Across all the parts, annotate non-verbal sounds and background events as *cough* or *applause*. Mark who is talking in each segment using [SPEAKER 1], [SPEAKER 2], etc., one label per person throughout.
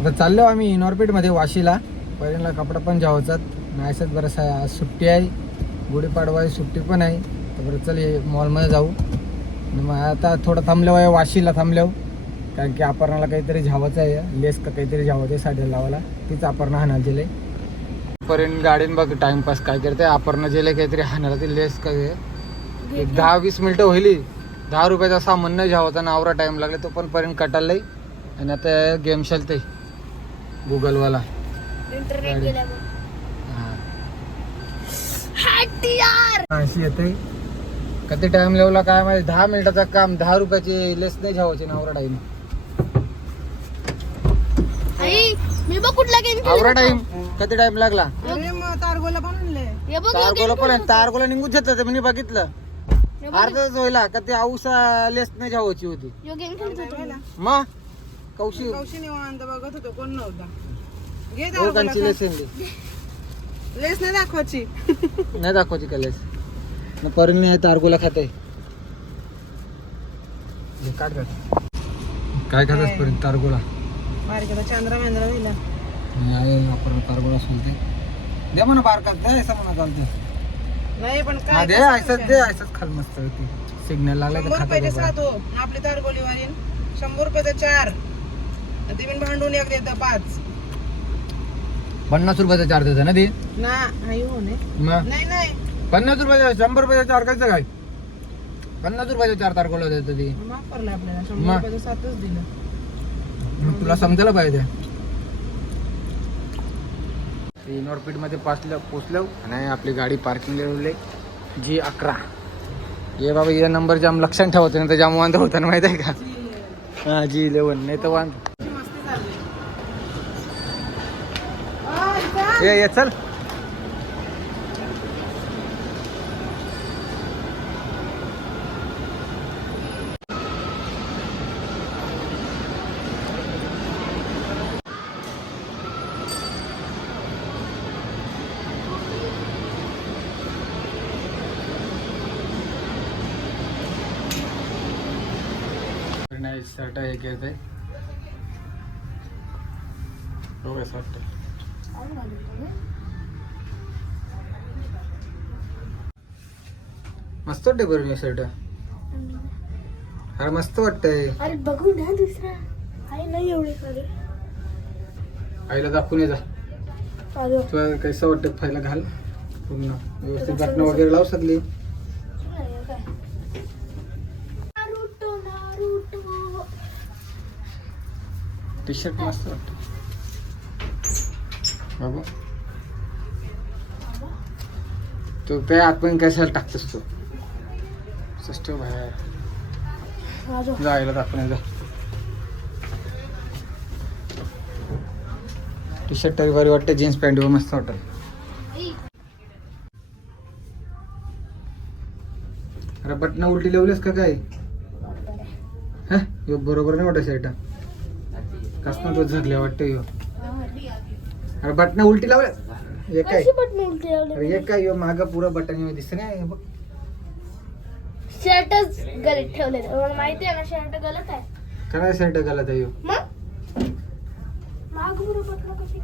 [SPEAKER 1] आता चाललो आम्ही इनॉर्बिटमध्ये वाशीला. पहिल्यांदा कपडा पण जावाचात नाहीसच बरं आज सुट्टी आहे. गुढीपाडवा आहे सुट्टी पण आहे. तर बरं चल मॉलमध्ये जाऊ. आणि मग आता थोडं थांबलो आहे वाशीला थांबलो. कारण की अपर्णाला काहीतरी झावाचं आहे. लेस का काहीतरी झावाचं आहे साडीला लावायला. तीच अपर्णा हाणायला दिले पर्यंत गाडीन बघ टाइमपास काय करते. अपर्णा गेले काहीतरी हाणायला. ती लेस काय आहे. एक दहा वीस मिनटं होईली. दहा रुपयाचा सामान नाही घ्यावा ना आवरा टाइम लागला तो पण पर्यंत कटायला आणि आता गेम खेळते गुगलवाला.
[SPEAKER 2] इंटरनेट हट्टीयार!
[SPEAKER 1] अशी येते कधी टाइम लावला काय माहिती? दहा मिनिटाचं काम दहा रुपयाची लेस नाही घ्यावायची ना आवरा टाइम
[SPEAKER 2] आई मी बघ कुठला गेम
[SPEAKER 1] आवरा टाइम कधी टाइम लागला?
[SPEAKER 3] तारगोला पण आणले
[SPEAKER 2] हे बघ
[SPEAKER 1] तारगोला पण तारगोला निघून घेतलं मी बघितलं. अर्धच होईला का ते औसा लेस नाही घ्यावायची होती.
[SPEAKER 2] यो गेम खेळत होतो.
[SPEAKER 1] मग? कौशी
[SPEAKER 3] कौशी निवांत बघत होतो कोण नव्हता. घे
[SPEAKER 1] लेस
[SPEAKER 3] लेस नाही दाखवायची.
[SPEAKER 1] नाही दाखवायची का लेस? न परिणी आहे तारगोला खाते. काढ. काय खातस परिणी तारगोला
[SPEAKER 3] बारकेला चांद्रा मेंद्रा दिला.
[SPEAKER 1] आपण तारगोला सोलते दे. म्हणा बारकात दे असं म्हणा चालते
[SPEAKER 3] नाही पण काय
[SPEAKER 1] दे ऐसच दे ऐसच खाल मस्त होती सिग्नल लागला तर खाता
[SPEAKER 3] हो आपली तारगोली वालीन शंभर रुपयाचा चार. ती बिन भांडून एक देतं पाच.
[SPEAKER 1] पन्नास रुपयाचा चार देतं ना ती?
[SPEAKER 3] ना हो
[SPEAKER 1] मग?
[SPEAKER 3] नाही नाही.
[SPEAKER 1] पन्नास रुपयाचा शंभर रुपयाचा चार कसं काय? पन्नास रुपयाचा चार तारगोला देतं ती?
[SPEAKER 3] माफ करलं आपल्याला
[SPEAKER 1] मग?
[SPEAKER 3] शंभर रुपयाचं सातच दिलं.
[SPEAKER 1] मग तुला समजायला पाहिजे. इनॉर्बिटमध्ये पाचलं पोचलो आणि आपली गाडी पार्किंग लावली जी अकरा. ये बाबा या नंबर जाम लक्षात ठेवतो नाही तर जाम वांदा होता ना माहीत आहे का? हा जी इलेवन नाही तर वांद
[SPEAKER 3] मस्ती चालली
[SPEAKER 1] ये ये चल. नाही शर्ट हे घेत आहे हो। कसं मस्त वाटतंय बरं मी शर्ट अरे मस्त वाटतंय.
[SPEAKER 2] अरे बघू ना दुसरा. आहे नाही एवढे सारे
[SPEAKER 1] आईला दाखवून ये जा. तुला कसं वाटतं फायला घाल. पूर्ण व्यवस्थित बटणं वगैरे लावू शकली. टी शर्ट मस्त वाटतं बाबा. तू त्या आतपर्यंत कशाला टाकतोस तू? सिस्टम बाहेर.
[SPEAKER 2] माझं
[SPEAKER 1] जा आईला दाखवून ये जा. टी शर्ट तरी बरी वाटते जीन्स पॅन्ट मस्त वाटत अरे बटणं उलटी लावलीस का काय? हा? यो बरोबर नाही वाटत शर्ट कस तो झगल्या वाटतं यो. अरे बटणं उलटी लावल्या हे काय?
[SPEAKER 2] बटन उलटी
[SPEAKER 1] अरे
[SPEAKER 2] लावली
[SPEAKER 1] हे काय यो माग पुरं बटन दिसत नाही बघ.
[SPEAKER 2] शर्टच गलत ठेवले माहिती आहे ना शर्ट गलत आहे.
[SPEAKER 1] काय शर्ट घालत आहे यो.
[SPEAKER 2] मग? बटन कशी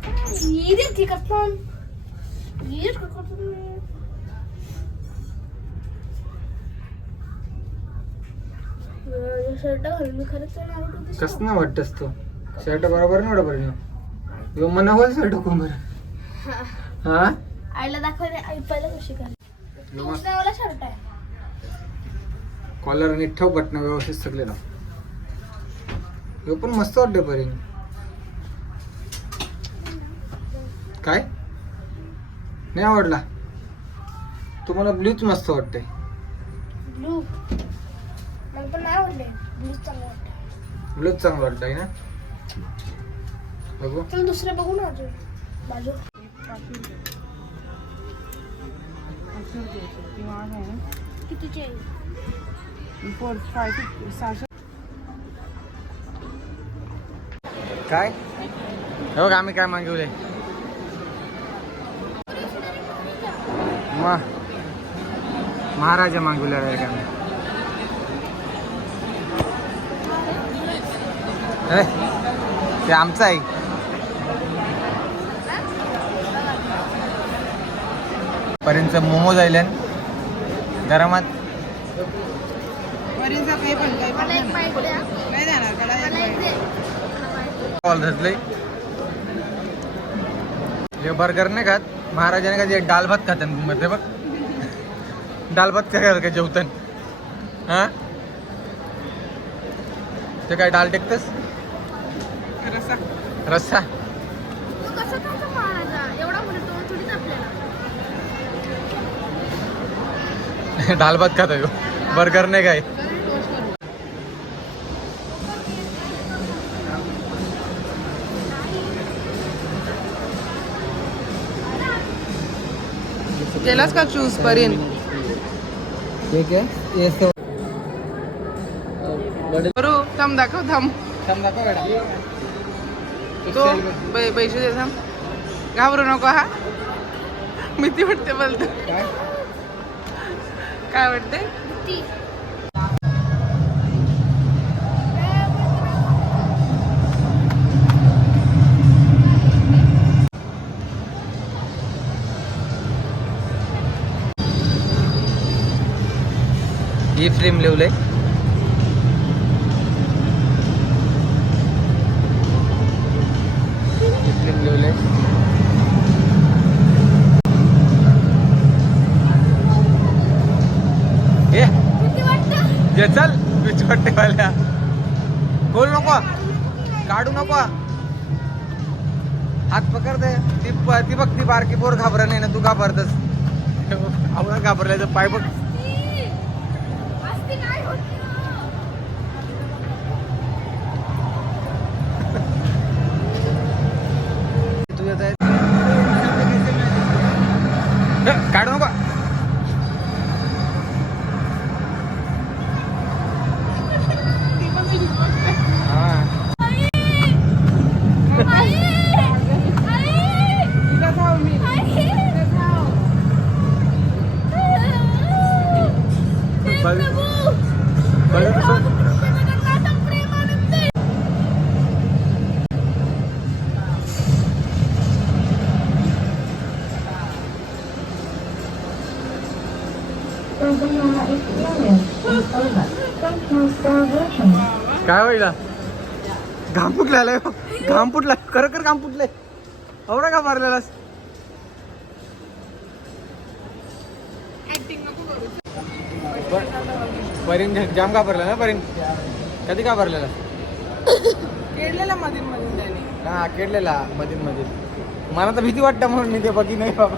[SPEAKER 2] ये ये शर्ट घालून खरंच.
[SPEAKER 1] कस ना वाटतस तो? शर्ट बरोबर नाही वाटत बरं यो मना होय शर्ट कोण बरं हा.
[SPEAKER 2] आईला दाखवले आई पहिलं कशी दुसऱ्यावाला शर्ट आहे.
[SPEAKER 1] कॉलर नीट ठेव बटणं व्यवस्थित सगळे लाव. ह्यो पण मस्त वाटतं बरे काय? नाही आवडला. तुम्हाला ब्ल्यूच मस्त वाटतंय.
[SPEAKER 2] ब्लू. मला पण नाही आवडले ब्लू चांगलं वाटतं
[SPEAKER 1] चांगलं वाटतंय ना? बघू.
[SPEAKER 2] चल दुसरे बघू ना अजून. बाजू. कितीचे आहे?
[SPEAKER 3] फोर फाय फिफ्टी सहाशे
[SPEAKER 1] काय? हे आम्ही काय मागवले. मग महाराजा मागवले रे का हे, ते आमचं आहे पर्यंत मोमोज आयल्यान गरमात
[SPEAKER 3] वरीचा काही पण काही पण
[SPEAKER 2] मला एक
[SPEAKER 3] नाही.
[SPEAKER 2] बाईट द्या
[SPEAKER 3] नाही देणार त्याला एक
[SPEAKER 2] मला एक
[SPEAKER 3] bite.
[SPEAKER 2] दे मला बाईट
[SPEAKER 1] कॉल धरलंय. हे बर्गर नाही खात. महाराजाने का डाल भात खात्यानमध्ये बघ. डाल भात काय का जेवतन? हा? ते काय डाल टेकतस?
[SPEAKER 3] रस्सा.
[SPEAKER 1] रस्सा
[SPEAKER 2] तू कसं खायचं महाराजा एवढा मोठा तोंड थोडीच *laughs*
[SPEAKER 1] डाल भात खातो ह्यो. बर्गर नाही काय?
[SPEAKER 3] केलास का चूज परीन?
[SPEAKER 1] ठीक आहे.
[SPEAKER 3] करू थांब दाखव थांब.
[SPEAKER 1] थांब दाखव.
[SPEAKER 3] तो पैसे दे थांब. घाबरू नको हा. भीती वाटते बोलतो.
[SPEAKER 1] काय
[SPEAKER 3] आवडते वाटते
[SPEAKER 1] ही फ्रेम लिवलंय ही फ्रेम लिवलंय चल बोल नको. काढू नको. हात पकड दे ती प- ती बघ ती बारकी पोर घाबरा नाही ना तू घाबरतस. आवडा घाबरल्याचं पाय बघ.
[SPEAKER 2] काय
[SPEAKER 1] होईल? घाम फुटलाय घाम फुटलाय खरं खरं घाम फुटलंय एवढा का मारलेलास? परीन जाम का भरला ना परीन? कधी का भरलेला?
[SPEAKER 3] केलेला मधीन मधीन त्याने.
[SPEAKER 1] हा केडलेला मधीन मधीन. मला तर भीती वाटतं म्हणून मी ते बघी नाही बाबा.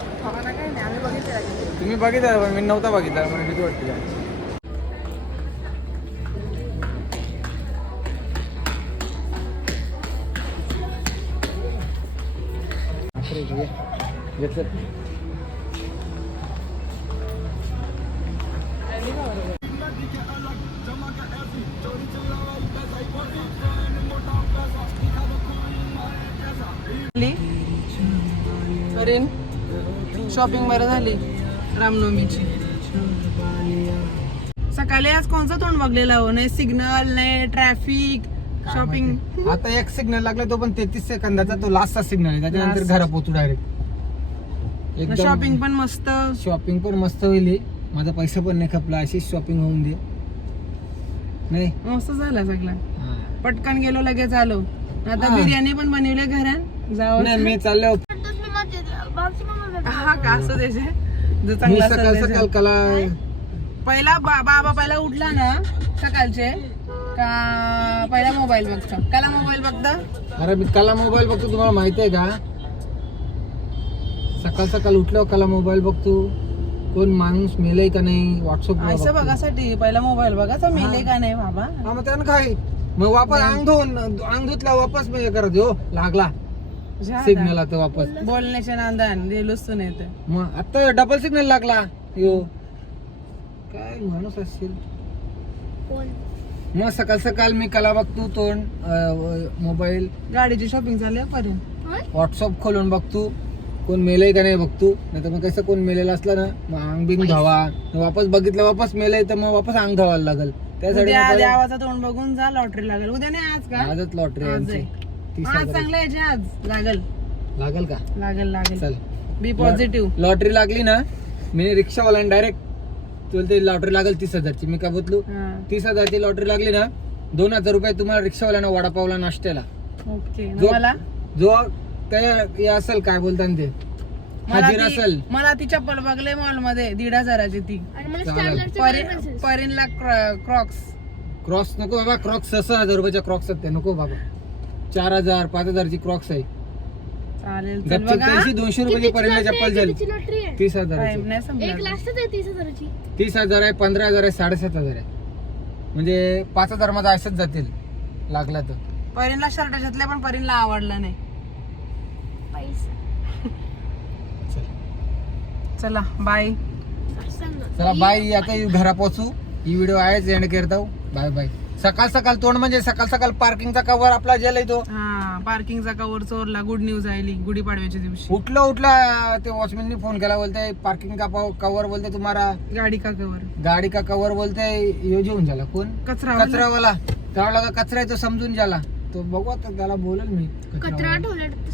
[SPEAKER 1] तुम्ही बघितला पण मी नव्हता बघितला मला भीती वाटते काय घेतलं
[SPEAKER 3] शॉपिंग बरं झाली. रामनवमीची. सकाळी आज कोणचं तोंड बघलेलं? हो नाही सिग्नल नाही ट्रॅफिक शॉपिंग
[SPEAKER 1] आता एक सिग्नल लागला तो पण तेहतीस सेकंदाचा तो लास्टचा सिग्नल आहे. त्याच्यानंतर. घरा पोहोचू डायरेक्ट
[SPEAKER 3] शॉपिंग पण मस्त.
[SPEAKER 1] शॉपिंग पण मस्त होईल. माझा पैसा पण नाही खपला अशीच शॉपिंग होऊन दे. नाही?
[SPEAKER 3] मस्त झाला सगळा. पटकन गेलो लगेच आलो. आता. बिर्याणी पण बनवली घरात. जाऊ.
[SPEAKER 1] नाही मी चाललो.
[SPEAKER 3] हा का असं द्यायचे जो
[SPEAKER 1] मी
[SPEAKER 3] चांगला असेल
[SPEAKER 1] सकाळ. सकाळ कला
[SPEAKER 3] पहिला बा- बाबा पहिला उठला ना सकाळचे. का पहिला मोबाईल बघतो. काला मोबाईल बघता?
[SPEAKER 1] अरे मी कला मोबाईल बघतो तुम्हाला माहिती आहे का? सकाळ सकाळ उठलो कला मोबाईल बघतो. कोण माणूस मेलय का नाही? व्हॉट्सअप
[SPEAKER 3] असं बघासाठी पहिला मोबाईल बघाचा मेले का नाही बाबा?
[SPEAKER 1] हा मग त्यानं काय? मग वापस अंग धुवून अंग धुतला वापस म्हणजे करत हो लागला. सिग्नल आता वापस.
[SPEAKER 3] आता. बोलण्याच्या नांदान रेलोच तू नाही तर
[SPEAKER 1] मग आता डबल सिग्नल लागला. यो. काय माणूस असेल? मग सकाळ सकाळ मी कला बघतो तोंड मोबाईल.
[SPEAKER 3] गाडीची शॉपिंग झाली पर्यंत
[SPEAKER 1] व्हॉट्सअप खोलून बघतो. कोण मेलय का नाही बघतो. नाही तर मग कसं कोण मेलेलं असलं ना मग अंग बिंग धावा. वापस बघितलं वापस मेलय तर मग वापस अंग धावायला लागल. त्यासाठी
[SPEAKER 3] देवाचा तोंड बघून जा लॉटरी लागेल. उद्या नाही आज का?
[SPEAKER 1] आजच लॉटरी
[SPEAKER 3] आहे.
[SPEAKER 1] तीस
[SPEAKER 3] आज
[SPEAKER 1] हजार
[SPEAKER 3] चांगलं यायचे आज. लागल.
[SPEAKER 1] लागल का?
[SPEAKER 3] लागेल लागेल.
[SPEAKER 1] चल.
[SPEAKER 3] बी पॉझिटिव्ह
[SPEAKER 1] लॉटरी लागली ना मी रिक्षावाला डायरेक्ट तुला ते लॉटरी लागेल तीस हजारची. मी काय बोललो
[SPEAKER 3] हा.
[SPEAKER 1] तीस हजारची लॉटरी लागली ना दोन हजार रुपये तुम्हाला रिक्षावाल्यानं वडापावला नाश्त्याला.
[SPEAKER 3] ओके.
[SPEAKER 1] जो
[SPEAKER 3] मला?
[SPEAKER 1] जो त्या हे असेल काय बोलतात ते?
[SPEAKER 3] मला
[SPEAKER 1] हाजीर
[SPEAKER 3] ती-
[SPEAKER 1] असेल.
[SPEAKER 3] मला ती चप्पल बघले मॉलमध्ये दीड हजाराची ती.
[SPEAKER 2] आणि मला
[SPEAKER 1] चालेल.
[SPEAKER 2] स्टँडर्डचे.
[SPEAKER 3] परीनला क्रॉक्स.
[SPEAKER 1] क्रॉक्स नको बाबा क्रॉक्स सहा हजार रुपयाच्या क्रॉक्स आहेत ते नको बाबा. चार हजार पाच हजारची क्रॉक्स आहे.
[SPEAKER 3] चालेल चल
[SPEAKER 1] गपचूप
[SPEAKER 3] बघा.
[SPEAKER 1] त्यांची दोनशे रुपयाची
[SPEAKER 2] कितीची
[SPEAKER 1] पर्यंत चप्पल? झाली.
[SPEAKER 2] कितीची लॉटरी आहे?
[SPEAKER 1] तीस
[SPEAKER 3] टाइम
[SPEAKER 1] हजार
[SPEAKER 3] नाही
[SPEAKER 2] एक
[SPEAKER 3] संपला
[SPEAKER 2] लास्टच आहे तीस हजाराची.
[SPEAKER 1] तीस हजार आहे पंधरा हजार आहे साडेसात हजार आहे. म्हणजे पाच हजारमध्ये असंच जातील लागला तर.
[SPEAKER 3] परीनला शर्ट घेतले पण परीनला आवडला नाही.
[SPEAKER 2] पैसा.
[SPEAKER 3] चला. बाय
[SPEAKER 2] ना.
[SPEAKER 1] चला बाय आता ही घरा पोचू ही व्हिडिओ आहेच एंड करता बाय बाय सकाळ सकाळ तोंड म्हणजे सकाळ सकाळ पार्किंगचा कवर आपला जेल येतो
[SPEAKER 3] हा पार्किंगचा कवर चोरला गुड न्यूज आली गुढीपाडव्याच्या दिवशी.
[SPEAKER 1] उठलं उठला ते वॉचमॅनने फोन केला बोलते पार्किंग का कवर बोलते तुम्हाला?
[SPEAKER 3] गाडी का कवर
[SPEAKER 1] गाडी का कवर बोलते यो जेवून झाला. कोण?
[SPEAKER 3] कचरा
[SPEAKER 1] कचरावाला. त्याला लगा कचरा आहे तो समजून झाला. तो बघू आता त्याला बोलेल मी.
[SPEAKER 2] कचरा
[SPEAKER 1] कचरावाला.
[SPEAKER 2] ठेवला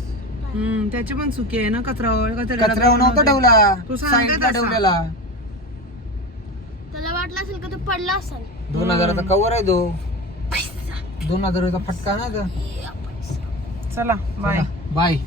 [SPEAKER 3] हम्म त्याची पण चुकी आहे ना कचरा
[SPEAKER 1] कचऱ्यावर नव्हता ठेवला.
[SPEAKER 3] तू सांगते
[SPEAKER 1] साईडला
[SPEAKER 3] तसा.
[SPEAKER 1] ठेवलेला.
[SPEAKER 2] त्याला वाटलं असेल का तो पडला असेल?
[SPEAKER 1] दोन हजाराचा कवर आहे तो. दोन हजाराचा फटका ना तो.
[SPEAKER 3] चला बाय
[SPEAKER 1] बाय